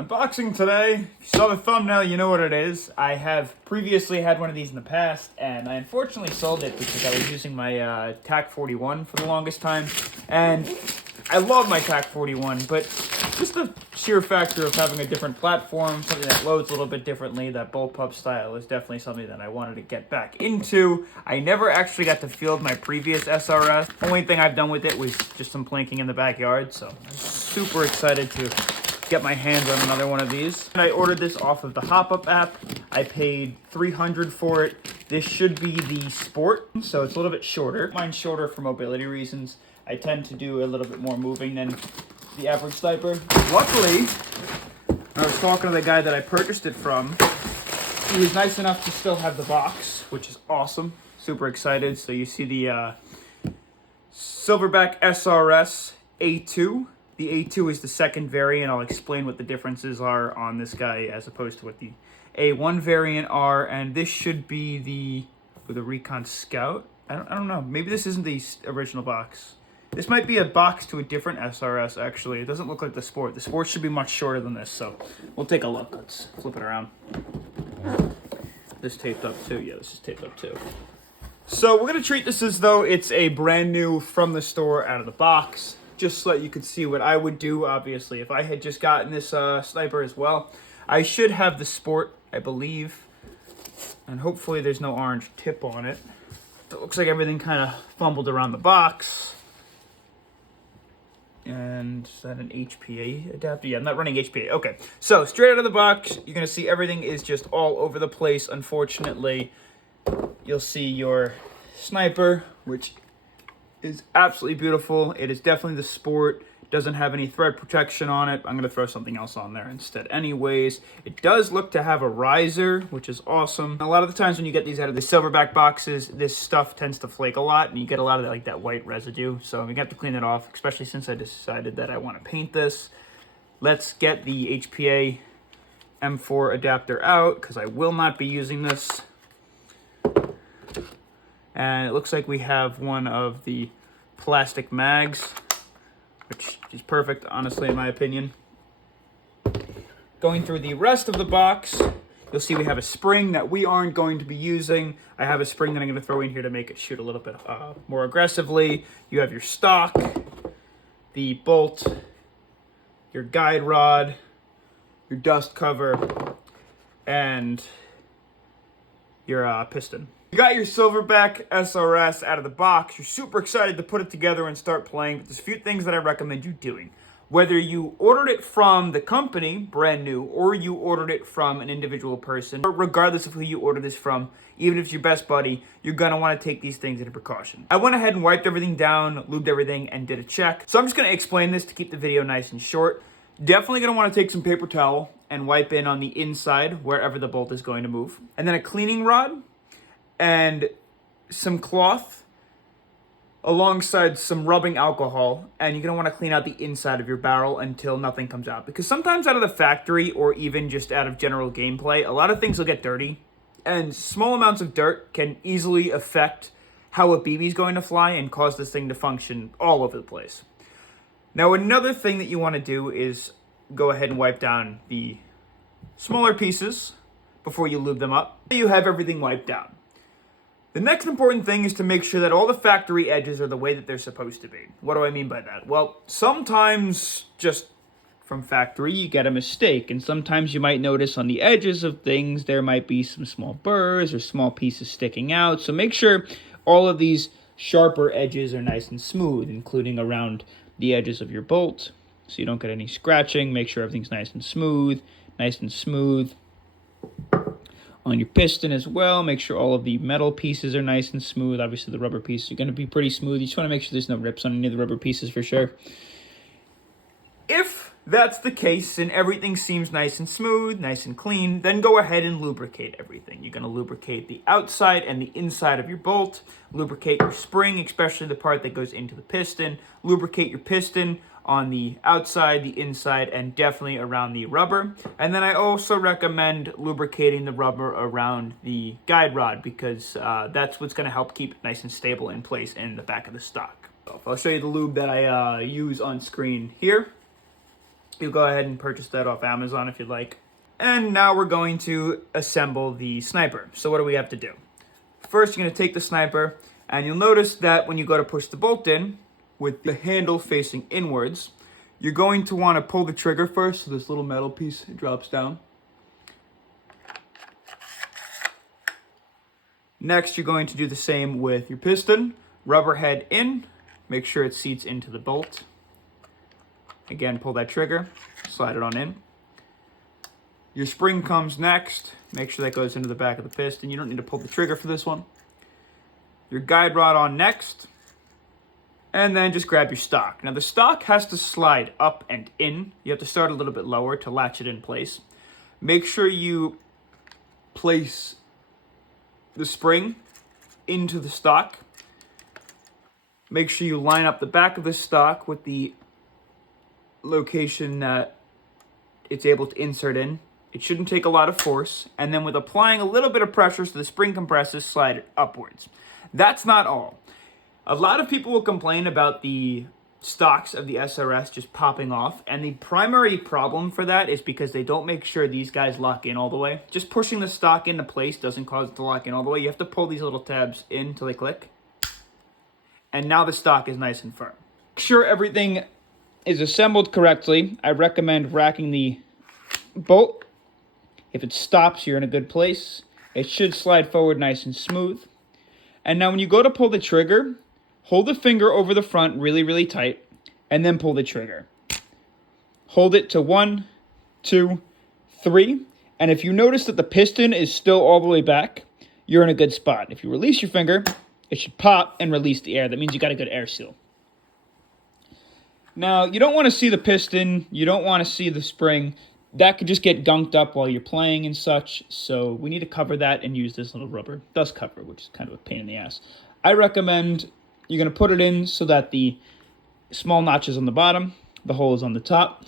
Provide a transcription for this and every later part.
Unboxing today. If you saw the thumbnail, you know what it is. I have previously had one of these in the past, and I unfortunately sold it because I was using my TAC 41 for the longest time. And I love my TAC 41, but just the sheer factor of having a different platform, something that loads a little bit differently, that bullpup style is definitely something that I wanted to get back into. I never actually got to field my previous SRS. Only thing I've done with it was just some planking in the backyard, so I'm super excited to get my hands on another one of these. And I ordered this off of the Hop-Up app. I paid $300 for it. This should be the Sport, so it's a little bit shorter. Mine's shorter for mobility reasons. I tend to do a little bit more moving than the average sniper. Luckily, I was talking to the guy that I purchased it from. He was nice enough to still have the box, which is awesome. Super excited. So you see the Silverback SRS A2. The A2 is the second variant. I'll explain what the differences are on this guy as opposed to what the A1 variant are. And this should be the Recon Scout. I don't know. Maybe this isn't the original box. This might be a box to a different SRS, actually. It doesn't look like the Sport. The Sport should be much shorter than this, so we'll take a look. Let's flip it around. This taped up too. Yeah, this is taped up too. So we're going to treat this as though it's a brand new from the store out of the box, just so that you could see what I would do, obviously. If I had just gotten this sniper as well, I should have the Sport, I believe, and hopefully there's no orange tip on it. It looks like everything kind of fumbled around the box. And is that an HPA adapter? Yeah, I'm not running HPA. Okay, so straight out of the box, you're going to see everything is just all over the place. Unfortunately, you'll see your sniper, which is absolutely beautiful. It is definitely the Sport. Doesn't have any thread protection on it. I'm going to throw something else on there instead anyways. It does look to have a riser, which is awesome. A lot of the times when you get these out of the Silverback boxes, this stuff tends to flake a lot, and you get a lot of like that white residue. So we have to clean it off, especially since I decided that I want to paint this. Let's get the HPA M4 adapter out, because I will not be using this. And it looks like we have one of the plastic mags, which is perfect, honestly, in my opinion. Going through the rest of the box, you'll see we have a spring that we aren't going to be using. I have a spring that I'm going to throw in here to make it shoot a little bit more aggressively. You have your stock, the bolt, your guide rod, your dust cover, and your piston. You got your Silverback SRS out of the box. You're super excited to put it together and start playing, but there's a few things that I recommend you doing. Whether you ordered it from the company, brand new, or you ordered it from an individual person, regardless of who you ordered this from, even if it's your best buddy, you're going to want to take these things into precaution. I went ahead and wiped everything down, lubed everything, and did a check. So I'm just going to explain this to keep the video nice and short. Definitely going to want to take some paper towel and wipe in on the inside wherever the bolt is going to move. And then a cleaning rod and some cloth alongside some rubbing alcohol, and you're going to want to clean out the inside of your barrel until nothing comes out, because sometimes out of the factory or even just out of general gameplay, a lot of things will get dirty, and small amounts of dirt can easily affect how a BB is going to fly and cause this thing to function all over the place. Now, another thing that you want to do is go ahead and wipe down the smaller pieces before you lube them up. You have everything wiped down. The next important thing is to make sure that all the factory edges are the way that they're supposed to be. What do I mean by that? Well, sometimes just from factory you get a mistake, and sometimes you might notice on the edges of things there might be some small burrs or small pieces sticking out. So make sure all of these sharper edges are nice and smooth, including around the edges of your bolt, so you don't get any scratching. Make sure everything's nice and smooth. On your piston as well, make sure all of the metal pieces are nice and smooth. Obviously, the rubber pieces are going to be pretty smooth. You just want to make sure there's no rips on any of the rubber pieces for sure. If that's the case and everything seems nice and smooth, nice and clean, then go ahead and lubricate everything. You're going to lubricate the outside and the inside of your bolt, lubricate your spring, especially the part that goes into the piston, lubricate your piston on the outside, the inside, and definitely around the rubber. And then I also recommend lubricating the rubber around the guide rod, because that's what's going to help keep it nice and stable in place in the back of the stock. I'll show you the lube that I use on screen here. You go ahead and purchase that off Amazon if you'd like. And now we're going to assemble the sniper. So what do we have to do? First, you're going to take the sniper, and you'll notice that when you go to push the bolt in, with the handle facing inwards, you're going to want to pull the trigger first, so this little metal piece drops down. Next, you're going to do the same with your piston. Rubber head in, make sure it seats into the bolt. Again, pull that trigger, slide it on in. Your spring comes next. Make sure that goes into the back of the piston. You don't need to pull the trigger for this one. Your guide rod on next. And then just grab your stock. Now the stock has to slide up and in. You have to start a little bit lower to latch it in place. Make sure you place the spring into the stock. Make sure you line up the back of the stock with the location that it's able to insert in. It shouldn't take a lot of force. And then with applying a little bit of pressure so the spring compresses, slide it upwards. That's not all. A lot of people will complain about the stocks of the SRS just popping off. And the primary problem for that is because they don't make sure these guys lock in all the way. Just pushing the stock into place doesn't cause it to lock in all the way. You have to pull these little tabs in until they click. And now the stock is nice and firm. Make sure everything is assembled correctly. I recommend racking the bolt. If it stops, you're in a good place. It should slide forward nice and smooth. And now when you go to pull the trigger, hold the finger over the front really, really tight, and then pull the trigger. Hold it to 1, 2, 3. And if you notice that the piston is still all the way back, you're in a good spot. If you release your finger, it should pop and release the air. That means you got a good air seal. Now, you don't want to see the piston. You don't want to see the spring. That could just get gunked up while you're playing and such. So we need to cover that and use this little rubber dust cover, which is kind of a pain in the ass. I recommend you're going to put it in so that the small notch is on the bottom, the hole is on the top.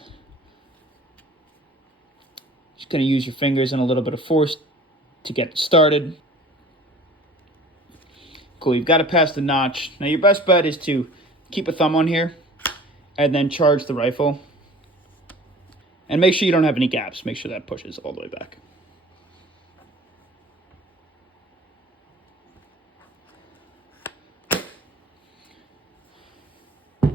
Just going to use your fingers and a little bit of force to get it started. Cool, you've got to pass the notch. Now your best bet is to keep a thumb on here and then charge the rifle. And make sure you don't have any gaps. Make sure that pushes all the way back.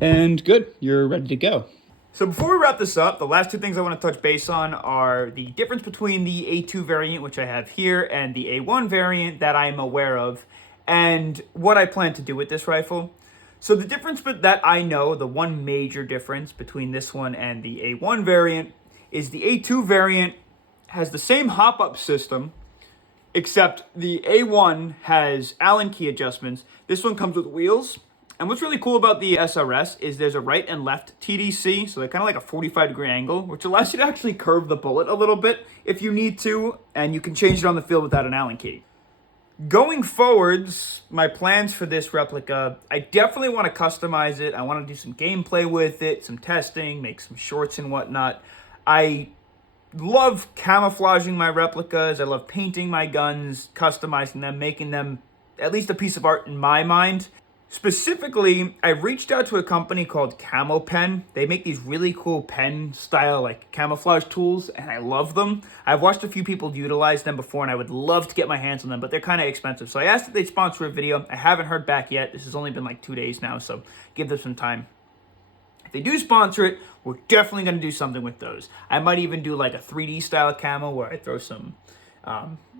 And good, you're ready to go. So before we wrap this up, the last two things I want to touch base on are the difference between the A2 variant, which I have here, and the A1 variant that I'm aware of, and what I plan to do with this rifle. So the difference that I know, the one major difference between this one and the A1 variant is the A2 variant has the same hop-up system, except the A1 has Allen key adjustments. This one comes with wheels. And what's really cool about the SRS is there's a right and left TDC, so they're kind of like a 45-degree angle, which allows you to actually curve the bullet a little bit if you need to, and you can change it on the field without an Allen key. Going forwards, my plans for this replica, I definitely want to customize it. I want to do some gameplay with it, some testing, make some shorts and whatnot. I love camouflaging my replicas. I love painting my guns, customizing them, making them at least a piece of art in my mind. Specifically, I reached out to a company called Camo Pen. They make these really cool pen style like camouflage tools, and I love them. I've watched a few people utilize them before, and I would love to get my hands on them, but they're kind of expensive. So I asked if they'd sponsor a video. I haven't heard back yet. This has only been like 2 days now, so give them some time. If they do sponsor it, we're definitely going to do something with those. I might even do like a 3D style camo where I throw some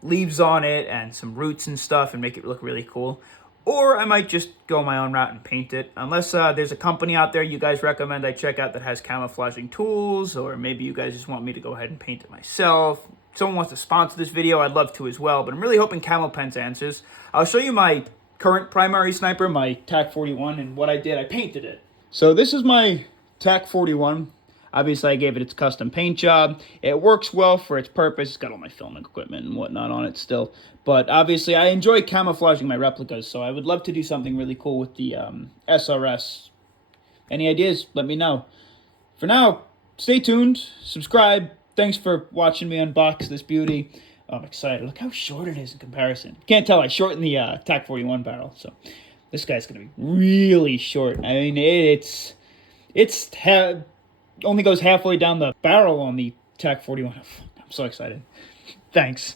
leaves on it and some roots and stuff and make it look really cool. Or I might just go my own route and paint it. Unless there's a company out there you guys recommend I check out that has camouflaging tools, or maybe you guys just want me to go ahead and paint it myself. If someone wants to sponsor this video, I'd love to as well, but I'm really hoping Camo Pen's answers. I'll show you my current primary sniper, my TAC 41, and what I did, I painted it. So this is my TAC 41. Obviously, I gave it its custom paint job. It works well for its purpose. It's got all my filming equipment and whatnot on it still. But obviously, I enjoy camouflaging my replicas, so I would love to do something really cool with the SRS. Any ideas? Let me know. For now, stay tuned, subscribe. Thanks for watching me unbox this beauty. I'm excited. Look how short it is in comparison. Can't tell, I shortened the TAC 41 barrel, so this guy's going to be really short. I mean, it's only goes halfway down the barrel on the TAC 41. I'm so excited. Thanks.